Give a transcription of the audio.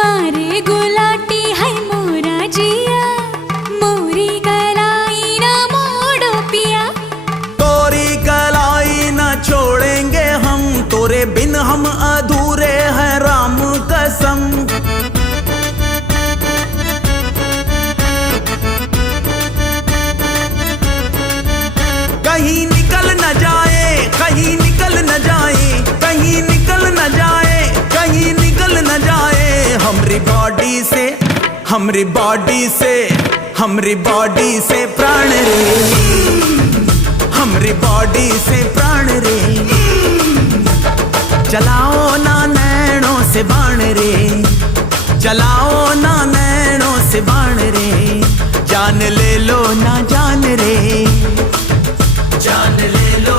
मारे गुलाटी है मोरा जिया, मोरी कलाई ना मोड़ो पिया। तोरी कलाई ना छोड़ेंगे हम, तोरे बिन हम अधूरे हैं राम कसम। कहीं निकल न जाए, कहीं निकल न जाए, कहीं निकल न जाए, कहीं निकल न जाए हमरी बॉडी से, हमरी बॉडी से, हमरी बॉडी से प्राण रे, हमरी बॉडी से प्राण रे। चलाओ ना नैनों से बाण रे, चलाओ ना नैनों से बाण रे। जान ले लो ना जान रे, जान ले लो।